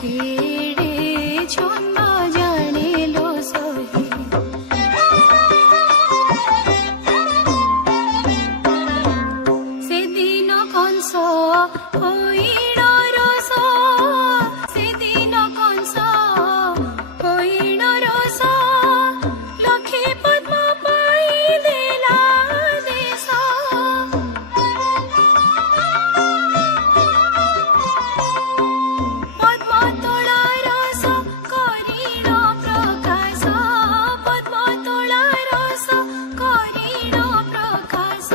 केड़े छंद जानिलो सही से दिन कंस होइण रस से दिन कंस होइण रस लखे पद्म पाई देला देश पद्म तोला रस करीण प्रकाश पद्म तोला रस करीण प्रकाश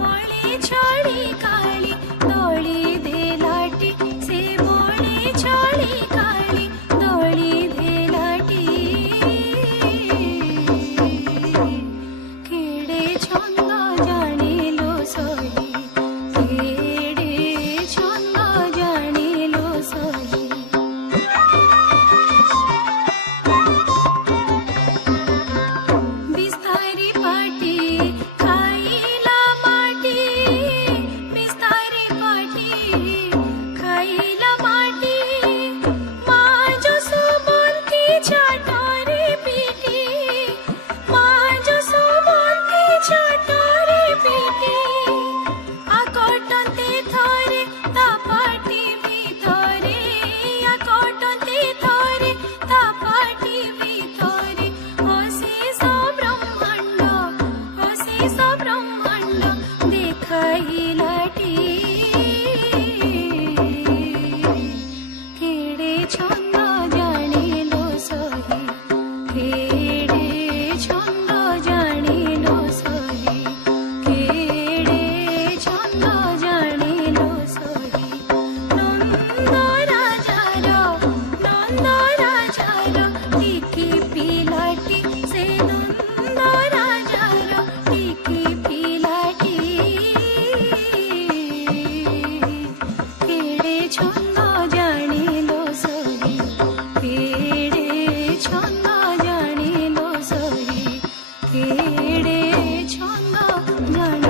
बळे छड़ी काली दोली देलाटी से बळे छड़ी काली दोली देलाटी केड़े छंद जानिलो सही केड़े छंद जानिलो सही बिस्तारी पाटी खाइला माटी बिस्तारी पाटी खाइला माटी माँ जो बोलती चाटोरे पीटी माँ जो बोलती चाटोरे पीटी आकोटते थोरे तापाटी भितरे आकोटते थोरे तापाटी भितरे अशेष ब्रह्मांड देखाइलाटी केड़े छंद जानिलो सही केड़े छंद जानिलो सही केड़े छंद जानिलो सही नंद राजार टिकी पिलाटी से नंद राजार टिकी पिलाटी केड़े छंद जानिलो सही केड़े छंद जानिलो सही केड़े छंद जानिलो